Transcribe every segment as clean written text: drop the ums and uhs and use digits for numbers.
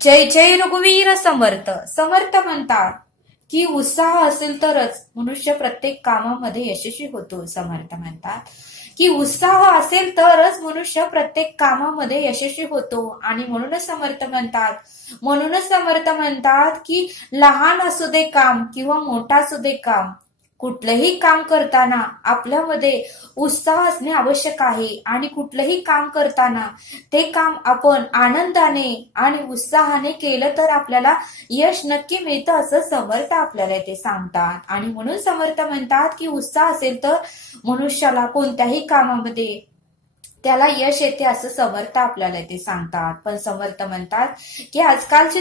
जय जय रघुवीर समर्थ. समर्थ म्हणतात की उत्साह असेल तरच मनुष्य प्रत्येक कामामध्ये यशस्वी होतो. समर्थ म्हणतात की उत्साह असेल तरच मनुष्य प्रत्येक कामामध्ये यशस्वी होतो. आणि म्हणूनच समर्थ म्हणतात की लहान असू दे काम किंवा मोठा असू दे काम, कुठलंही काम करताना आपल्यामध्ये उत्साह असणे आवश्यक आहे. आणि कुठलंही काम करताना ते काम आपण आनंदाने आणि उत्साहाने केलं तर आपल्याला यश नक्की मिळतं, असं समर्थ आपल्याला ते सांगतात. आणि म्हणून समर्थ म्हणतात की उत्साह असेल तर मनुष्याला कोणत्याही कामामध्ये त्याला यश येते, असं समर्थ आपल्याला ते सांगतात. पण समर्थ म्हणतात की आजकालची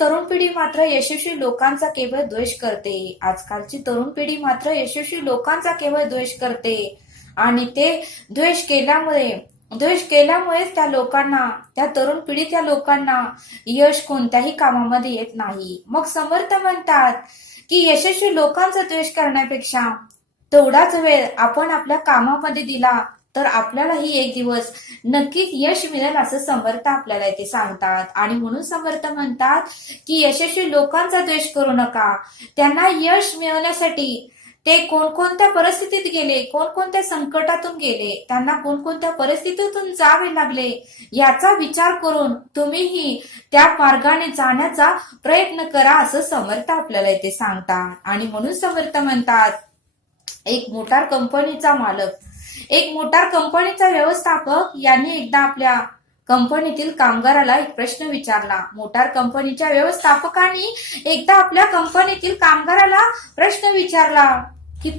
तरुण पिढी मात्र यशस्वी लोकांचा केवळ द्वेष करते. आजकालची तरुण पिढी मात्र यशस्वी लोकांचा केवळ द्वेष करते. आणि ते द्वेष केल्यामुळेच त्या तरुण पिढी त्या लोकांना यश कोणत्याही कामामध्ये येत नाही. मग समर्थ म्हणतात की यशस्वी लोकांचा द्वेष करण्यापेक्षा तेवढाच वेळ आपण आपल्या कामामध्ये दिला तर आपल्यालाही एक दिवस नक्कीच यश मिळेल, असं समर्थ आपल्याला इथे सांगतात. आणि म्हणून समर्थ म्हणतात की यशस्वी लोकांचा द्वेष करू नका. त्यांना यश मिळवण्यासाठी ते कोणकोणत्या परिस्थितीत गेले, कोणकोणत्या संकटातून गेले, त्यांना कोणकोणत्या परिस्थितीतून जावे लागले, याचा विचार करून तुम्हीही त्या मार्गाने जाण्याचा प्रयत्न करा, असं समर्थ आपल्याला इथे सांगतात. आणि म्हणून समर्थ म्हणतात एक मोटार कंपनीचा व्यवस्थापक यांनी एकदा आपल्या कंपनीतील कामगाराला एक प्रश्न विचारला. मोटार कंपनीच्या व्यवस्थापकांनी एकदा आपल्या कंपनीतील कामगाराला प्रश्न विचारला की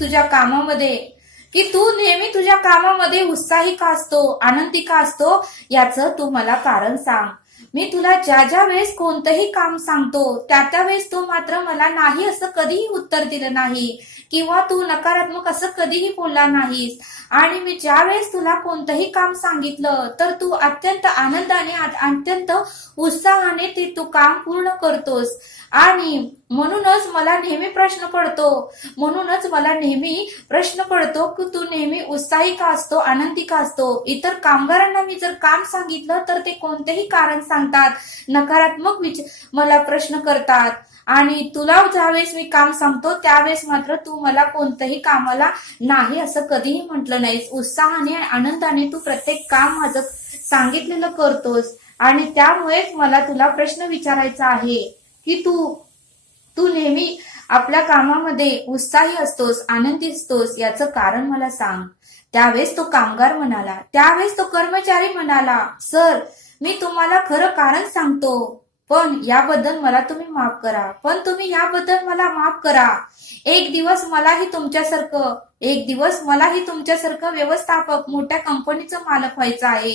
तू नेहमी तुझ्या कामामध्ये उत्साही का असतो, आनंदी का असतो, याचं तू मला कारण सांग. मी तुला ज्या ज्या वेळेस कोणतंही काम सांगतो त्या वेळेस तू मात्र मला नाही असं कधीही उत्तर दिलं नाही, किंवा तू नकारात्मक असं कधीही बोलला नाहीस. आणि मी ज्या वेळेस तुला कोणतंही काम सांगितलं तर तू अत्यंत आनंदाने अत्यंत उत्साहाने ते तू काम पूर्ण करतोस. आणि म्हणूनच मला नेहमी प्रश्न पडतो की तू नेहमी उत्साही का असतो, आनंदी का असतो. इतर कामगारांना मी जर काम सांगितलं तर ते कोणतेही कारण सांगतात, नकारात्मक मला प्रश्न करतात. आणि तुला ज्यावेळेस मी काम सांगतो त्यावेळेस मात्र तू मला कोणत्याही कामाला नाही असं कधीही म्हटलं नाहीस. उत्साहाने आनंदाने तू प्रत्येक काम माझं सांगितलेलं करतोस. आणि त्यामुळेच मला तुला प्रश्न विचारायचा आहे की तू नेहमी आपल्या कामामध्ये उत्साही असतोस, आनंदी असतोस, याचं कारण मला सांग. त्यावेळेस तो कर्मचारी म्हणाला, सर, मी तुम्हाला खरं कारण सांगतो, पण याबद्दल मला तुम्ही माफ करा. एक दिवस मलाही तुमच्यासारखं व्यवस्थापक मोठ्या कंपनीचं मालक व्हायचं आहे.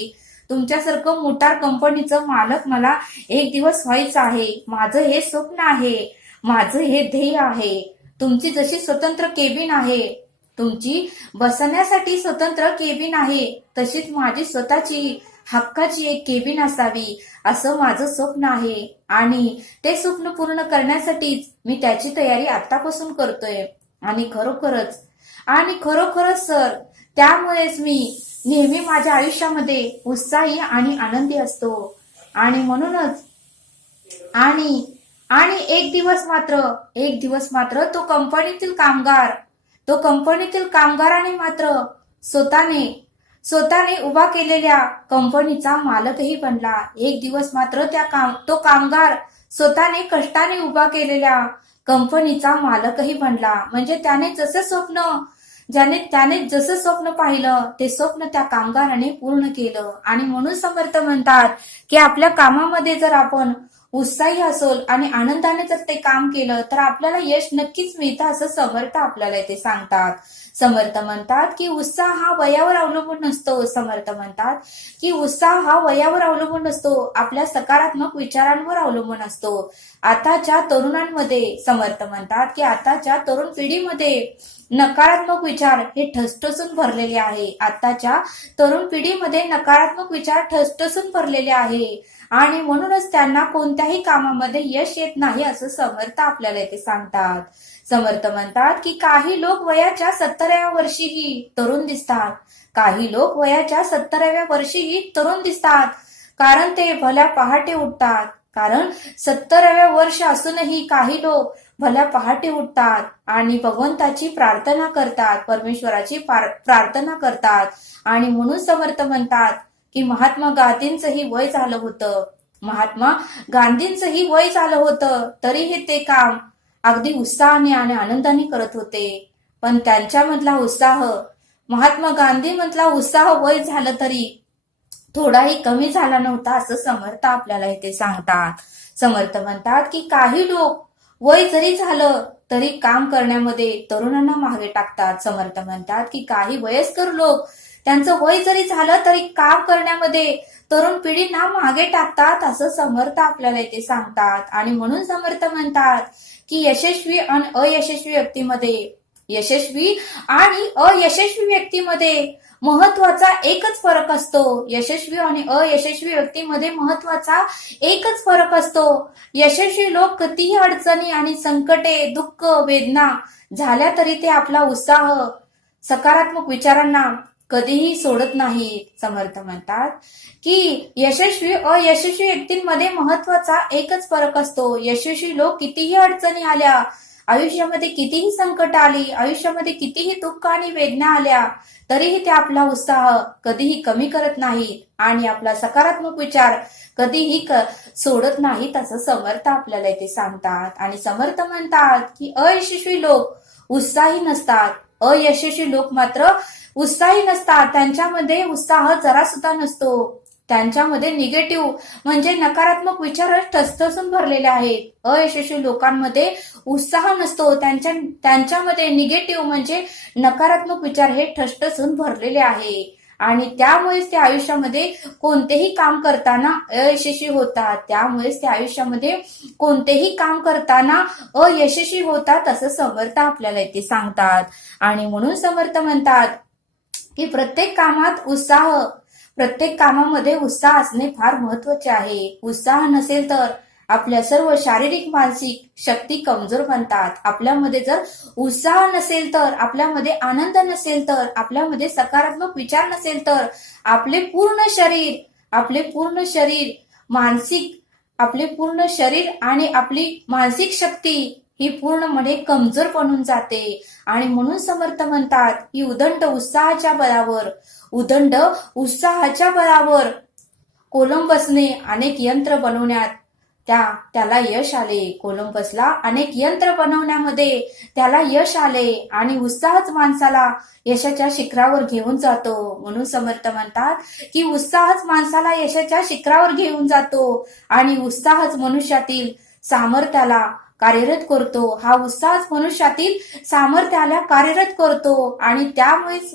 तुमच्यासारखं मोठ्या कंपनीचं मालक मला एक दिवस व्हायचं आहे. माझं हे स्वप्न आहे, माझं हे ध्येय आहे. तुमची जशी स्वतंत्र केबिन आहे, तुमची बसण्यासाठी स्वतंत्र केबिन आहे, तशीच माझी स्वतःची हक्काची एक केबिन असावी, असं माझं स्वप्न आहे. आणि ते स्वप्न पूर्ण करण्यासाठीच मी त्याची तयारी आतापासून करतोय. आणि खरोखरच सर, त्यामुळेच मी नेहमी माझ्या आयुष्यामध्ये उत्साही आणि आनंदी असतो. आणि म्हणूनच आणि एक दिवस मात्र तो कंपनीतील कामगाराने मात्र स्वतःने उभा केलेल्या कंपनीचा मालकही बनला. एक दिवस मात्र तो कामगार स्वतःने कष्टाने उभा केलेल्या कंपनीचा मालकही बनला. म्हणजे त्याने जसं स्वप्न पाहिलं ते स्वप्न त्या कामगाराने पूर्ण केलं. आणि म्हणून समर्थ म्हणतात की आपल्या कामामध्ये जर आपण उत्साही असोल आणि आनंदाने जर ते काम केलं तर आपल्याला यश नक्कीच मिळतं, असं समर्थ आपल्याला इथे सांगतात. समर्थ म्हणतात की उत्साह हा वयावर अवलंबून नसतो, आपल्या सकारात्मक विचारांवर अवलंबून असतो. समर्थ म्हणतात की आताच्या तरुण पिढीमध्ये नकारात्मक विचार हे ठसठसून भरलेले आहे. आणि म्हणूनच त्यांना कोणत्याही कामामध्ये यश येत नाही, असं समर्थ आपल्याला इथे सांगतात. समर्थ म्हणतात की काही लोक वयाच्या 70व्या वर्षीही तरुण दिसतात. कारण ते भल्या पहाटे उठतात. कारण 70व्या वर्ष असूनही काही लोक भल्या पहाटे उठतात आणि भगवंताची प्रार्थना करतात, परमेश्वराची प्रार्थना करतात. आणि म्हणून समर्थ म्हणतात की महात्मा गांधींचंही वय झालं होतं, महात्मा गांधींचंही वय झालं होतं, तरीही ते काम अगदी उत्साहाने आणि आनंदाने करत होते. पण त्यांच्यामधला उत्साह, महात्मा गांधी मधला उत्साह वय झालं तरी थोडाही कमी झाला नव्हता, असं समर्थ आपल्याला इथे सांगतात. समर्थ म्हणतात की काही लोक वय जरी झालं तरी काम करण्यामध्ये तरुणांना मागे टाकतात. समर्थ म्हणतात की काही वयस्कर लोक त्यांचं वय जरी झालं तरी काम करण्यामध्ये तरुण पिढींना मागे टाकतात, असं समर्थ आपल्याला इथे सांगतात. आणि म्हणून समर्थ म्हणतात की यशस्वी आणि अयशस्वी व्यक्तीमध्ये, यशस्वी आणि अयशस्वी व्यक्तीमध्ये महत्वाचा एकच फरक असतो. यशस्वी आणि अयशस्वी व्यक्तीमध्ये महत्वाचा एकच फरक असतो. यशस्वी लोक कितीही अडचणी आणि संकटे, दुःख, वेदना झाल्या तरी ते आपला उत्साह, सकारात्मक विचारांना कधीही सोडत नाहीत. समर्थ म्हणतात की यशस्वी अयशस्वी व्यक्तींमध्ये महत्वाचा एकच फरक असतो. यशस्वी लोक कितीही अडचणी आल्या, आयुष्यामध्ये कितीही संकट आली, आयुष्यामध्ये कितीही दुःख आणि वेदना आल्या तरीही ते आपला उत्साह कधीही कमी करत नाहीत आणि आपला सकारात्मक विचार कधीही सोडत नाहीत, असं समर्थ आपल्याला इथे सांगतात. आणि समर्थ म्हणतात की अयशस्वी लोक उत्साही नसतात, अयशस्वी लोक मात्र उत्साही नसतात. त्यांच्यामध्ये उत्साह जरा सुद्धा नसतो. त्यांच्यामध्ये निगेटिव्ह म्हणजे नकारात्मक विचार ठसठसून भरलेले आहेत. अयशस्वी लोकांमध्ये उत्साह नसतो, त्यांच्यामध्ये निगेटिव्ह म्हणजे नकारात्मक विचार हे ठसठसून भरलेले आहे. आणि त्यामुळेच ते आयुष्यामध्ये कोणतेही काम करताना अयशस्वी होतात, त्यामुळेच ते आयुष्यामध्ये कोणतेही काम करताना अयशस्वी होतात, असं समर्थ आपल्याला इथे सांगतात. आणि म्हणून समर्थ म्हणतात की प्रत्येक कामात उत्साह, प्रत्येक कामामध्ये उत्साह असणे फार महत्वाचे आहे. उत्साह नसेल तर आपल्या सर्व शारीरिक मानसिक शक्ती कमजोर बनतात. आपल्यामध्ये जर उत्साह नसेल तर, आपल्यामध्ये आनंद नसेल तर, आपल्यामध्ये सकारात्मक विचार नसेल तर आपले पूर्ण शरीर मानसिक, आपले पूर्ण शरीर आणि आपली मानसिक शक्ती ही पूर्णपणे कमजोर बनून जाते. आणि म्हणून समर्थ म्हणतात की उदंड उत्साहाच्या बळावर कोलंबसने अनेक यंत्र बनवण्यात त्याला यश आले. कोलंबसला अनेक यंत्र बनवण्यामध्ये त्याला यश आले आणि उत्साहच माणसाला यशाच्या शिखरावर घेऊन जातो. म्हणून समर्थ म्हणतात की उत्साहच माणसाला यशाच्या शिखरावर घेऊन जातो आणि उत्साहच मनुष्यातील सामर्थ्याला कार्यरत करतो. हा उत्साहच मनुष्यातील सामर्थ्याला कार्यरत करतो. आणि त्यामुळेच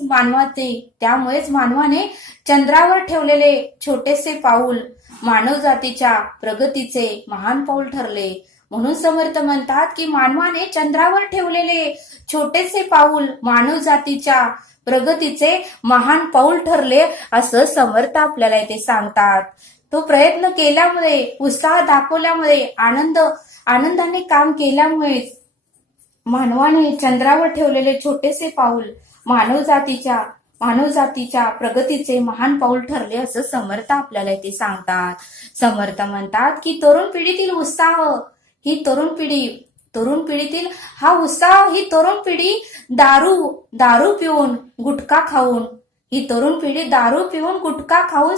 मानवाने चंद्रावर ठेवलेले छोटेसे पाऊल मानवजातीच्या प्रगतीचे महान पाऊल ठरले. म्हणून समर्थ म्हणतात की मानवाने चंद्रावर ठेवलेले छोटेसे पाऊल मानवजातीच्या प्रगतीचे महान पाऊल ठरले, असं समर्थ आपल्याला इथे सांगतात. तो प्रयत्न केल्यामुळे, उत्साह दाखवल्यामुळे, आनंदाने काम केल्यामुळे मानवाने चंद्रावर ठेवलेले छोटेसे पाऊल मानवजातीच्या प्रगतीचे महान पाऊल ठरले, असं समर्थ आपल्याला इथे सांगतात. समर्थ म्हणतात की तरुण पिढीतील उत्साह ही तरुण पिढीतील हा उत्साह ही तरुण पिढी दारू पिऊन गुटखा खाऊन, ही तरुण पिढी दारू पिऊन गुटखा खाऊन,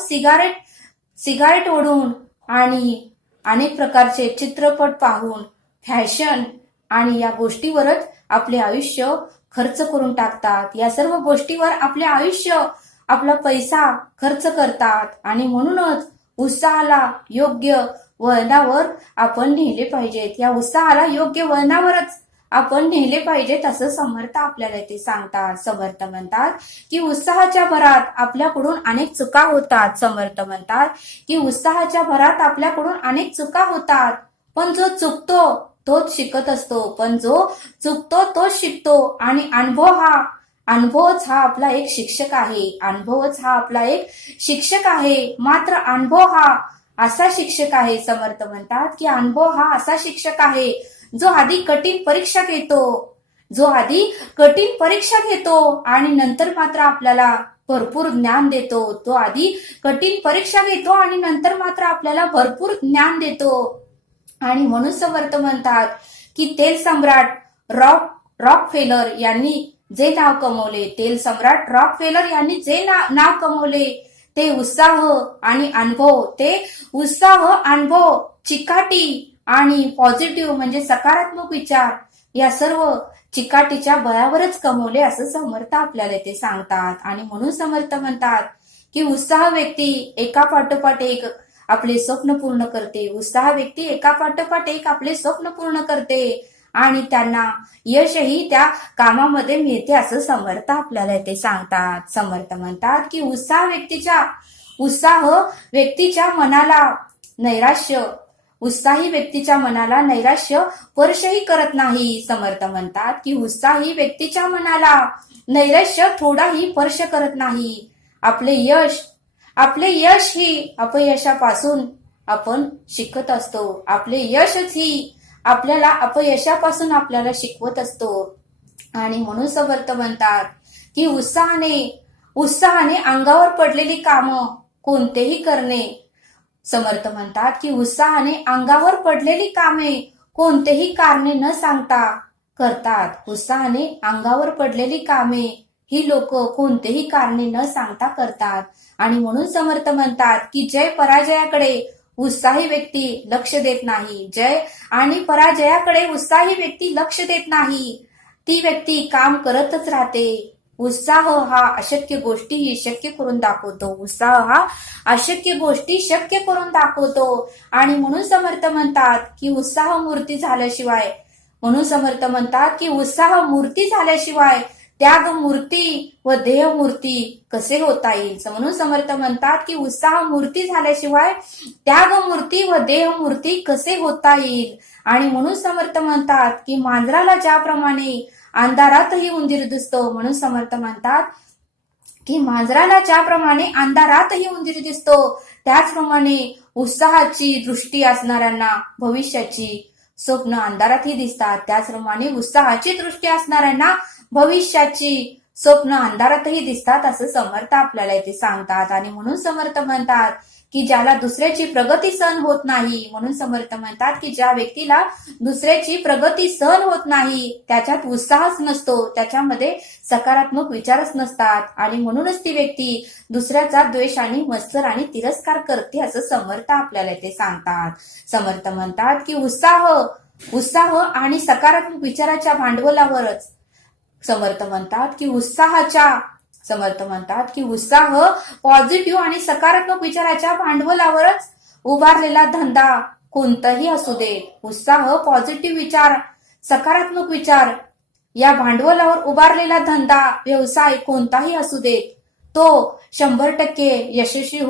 सिगारेट ओढून आणि अनेक प्रकारचे चित्रपट पाहून, फॅशन आणि या गोष्टीवरच आपले आयुष्य खर्च करून टाकतात. या सर्व गोष्टीवर आपले आयुष्य, आपला पैसा खर्च करतात. आणि म्हणूनच उत्साहाला योग्य वळणावर आपण नेले पाहिजेत. या उत्साहाला योग्य वळणावरच आपण नेले पाहिजेत, असं समर्थ आपल्याला इथे सांगतात. समर्थ म्हणतात की उत्साहाच्या भरात आपल्याकडून अनेक चुका होतात. समर्थ म्हणतात की उत्साहाच्या भरात आपल्याकडून अनेक चुका होतात, पण जो चुकतो तोच शिकत असतो. तोच शिकतो. आणि अनुभवच हा आपला एक शिक्षक आहे. मात्र अनुभव हा असा शिक्षक आहे. समर्थ म्हणतात की अनुभव हा असा शिक्षक आहे जो आधी कठीण परीक्षा घेतो आणि नंतर मात्र आपल्याला भरपूर ज्ञान देतो. तो आधी कठीण परीक्षा घेतो आणि नंतर मात्र आपल्याला भरपूर ज्ञान देतो. आणि म्हणून समर्थ म्हणतात की तेल सम्राट रॉकफेलर यांनी जे नाव कमवले, तेल सम्राट रॉकफेलर यांनी जे नाव कमवले, ते उत्साह आणि अनुभव, चिकाटी आणि पॉझिटिव्ह म्हणजे सकारात्मक विचार या सर्व चिकाटीच्या बळावरच कमवले असं समर्थ आपल्याला ते सांगतात. आणि म्हणून समर्थ म्हणतात की उत्साह व्यक्ती एका पाठोपाठ एक आपले स्वप्न पूर्ण करते. उत्साह व्यक्ती एका पाठोपाठ एक आपले स्वप्न पूर्ण करते आणि त्यांना यशही त्या कामामध्ये मिळते असं समर्थ आपल्याला ते सांगतात. समर्थ म्हणतात की उत्साह व्यक्तीच्या मनाला नैराश्य, उत्साही व्यक्तीच्या मनाला नैराश्य स्पर्शही करत नाही. समर्थ म्हणतात की उत्साही व्यक्तीच्या मनाला नैराश्य थोडाही स्पर्श करत नाही. आपले यश ही अपयशापासून आपण शिकत असतो. आपले यशच ही आपल्याला अपयशापासून आपल्याला शिकवत असतो. आणि म्हणून समर्थ म्हणतात की उत्साहाने अंगावर पडलेली कामं कोणतेही करणे. समर्थ म्हणतात की उत्साहाने अंगावर पडलेली कामे कोणतेही कारणे न सांगता करतात. उत्साहाने अंगावर पडलेली कामे ही लोक कोणतेही कारणे न सांगता करतात. आणि म्हणून समर्थ म्हणतात की जय पराजयाकडे उत्साही व्यक्ती लक्ष देत नाही. जय आणि पराजयाकडे उत्साही व्यक्ती लक्ष देत नाही. ती व्यक्ती काम करतच राहते. उत्साह हा अशक्य गोष्टी शक्य करून दाखवतो. उत्साह हा अशक्य गोष्टी शक्य करून दाखवतो. आणि म्हणून समर्थ म्हणतात की उत्साह मूर्ती झाल्याशिवाय त्याग मूर्ती व देह मूर्ती कसे होता येईल. म्हणून समर्थ म्हणतात की उत्साह मूर्ती झाल्याशिवाय त्याग मूर्ती व देह मूर्ती कसे होता येईल. आणि म्हणून समर्थ म्हणतात की मांजराला ज्याप्रमाणे अंधारातही उंदीर दिसतो, म्हणून समर्थ म्हणतात की मांजराला ज्याप्रमाणे अंधारातही उंदीर दिसतो, त्याचप्रमाणे उत्साहाची दृष्टी असणाऱ्यांना भविष्याची स्वप्न अंधारातही दिसतात. त्याचप्रमाणे उत्साहाची दृष्टी असणाऱ्यांना भविष्याची स्वप्न अंधारातही दिसतात असं समर्थ आपल्याला इथे सांगतात. आणि म्हणून समर्थ म्हणतात की ज्याला दुसऱ्याची प्रगती सहन होत नाही, म्हणून समर्थ म्हणतात की ज्या व्यक्तीला दुसऱ्याची प्रगती सहन होत नाही त्याच्यात उत्साहच नसतो, त्याच्यामध्ये सकारात्मक विचारच नसतात. आणि म्हणूनच ती व्यक्ती दुसऱ्याचा द्वेष आणि मत्सर आणि तिरस्कार करते असं समर्थ आपल्याला ते सांगतात. समर्थ म्हणतात की उत्साह आणि सकारात्मक विचाराच्या भांडवलावरच समर्थ म्हणतात की उत्साह पॉझिटिव्ह आणि सकारात्मक विचाराच्या भांडवलावरच उभारलेला धंदा कोणताही असू दे. उत्साह, पॉझिटिव्ह विचार, सकारात्मक विचार या भांडवलावर उभारलेला धंदा, व्यवसाय कोणताही असू दे, तो 100% यशस्वी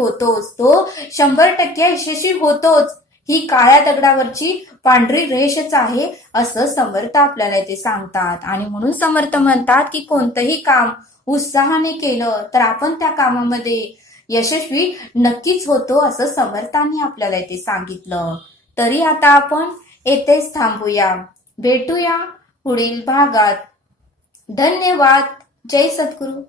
होतोच. ही काळ्या दगडावरची पांढरी रेषच आहे असं समर्थ आपल्याला इथे सांगतात. आणि म्हणून समर्थ म्हणतात की कोणतंही काम उत्साहाने केलं तर आपण त्या कामामध्ये यशस्वी नक्कीच होतो असं समर्थांनी आपल्याला इथे सांगितलं. तरी आता आपण येथेच थांबूया. भेटूया पुढील भागात. धन्यवाद. जय सद्गुरू.